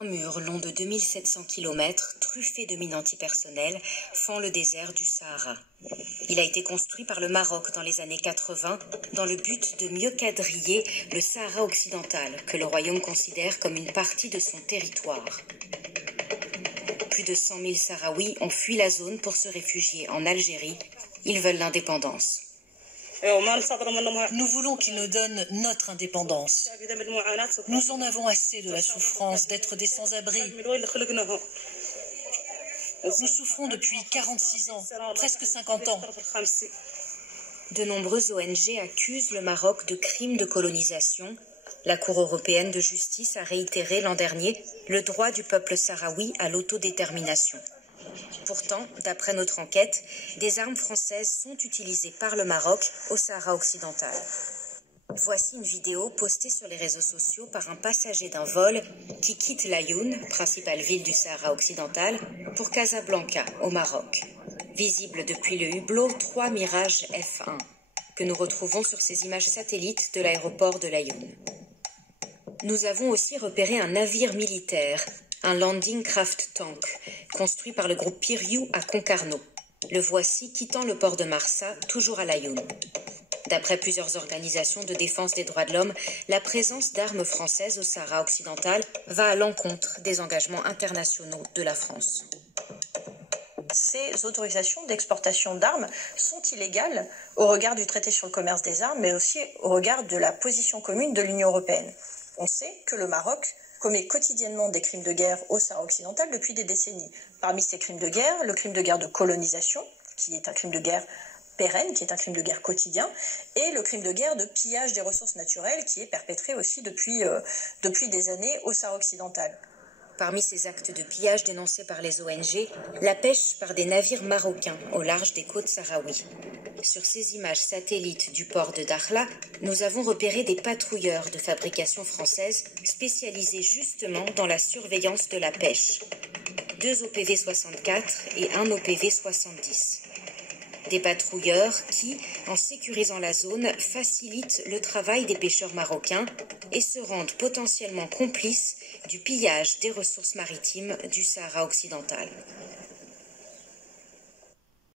Un mur long de 2700 km, truffé de mines antipersonnelles, fend le désert du Sahara. Il a été construit par le Maroc dans les années 80 dans le but de mieux quadriller le Sahara occidental, que le royaume considère comme une partie de son territoire. Plus de 100 000 Sahraouis ont fui la zone pour se réfugier en Algérie. Ils veulent l'indépendance. Nous voulons qu'ils nous donnent notre indépendance. Nous en avons assez de la souffrance, d'être des sans-abri. Nous souffrons depuis 46 ans, presque 50 ans. De nombreuses ONG accusent le Maroc de crimes de colonisation. La Cour européenne de justice a réitéré l'an dernier le droit du peuple sahraoui à l'autodétermination. Pourtant, d'après notre enquête, des armes françaises sont utilisées par le Maroc au Sahara occidental. Voici une vidéo postée sur les réseaux sociaux par un passager d'un vol qui quitte Laayoune, principale ville du Sahara occidental, pour Casablanca, au Maroc. Visible depuis le hublot 3 Mirage F1, que nous retrouvons sur ces images satellites de l'aéroport de Laayoune. Nous avons aussi repéré un navire militaire, un Landing Craft Tank, construit par le groupe Piriou à Concarneau. Le voici quittant le port de Marsa, toujours à Laayoune. D'après plusieurs organisations de défense des droits de l'homme, la présence d'armes françaises au Sahara occidental va à l'encontre des engagements internationaux de la France. Ces autorisations d'exportation d'armes sont illégales au regard du traité sur le commerce des armes, mais aussi au regard de la position commune de l'Union européenne. On sait que le Maroc commet quotidiennement des crimes de guerre au Sahara occidental depuis des décennies. Parmi ces crimes de guerre, le crime de guerre de colonisation, qui est un crime de guerre pérenne, qui est un crime de guerre quotidien, et le crime de guerre de pillage des ressources naturelles, qui est perpétré aussi depuis des années au Sahara occidental. Parmi ces actes de pillage dénoncés par les ONG, la pêche par des navires marocains au large des côtes sahraouies. Sur ces images satellites du port de Dakhla, nous avons repéré des patrouilleurs de fabrication française spécialisés justement dans la surveillance de la pêche. 2 OPV 64 et 1 OPV 70. Des patrouilleurs qui, en sécurisant la zone, facilitent le travail des pêcheurs marocains et se rendent potentiellement complices du pillage des ressources maritimes du Sahara occidental.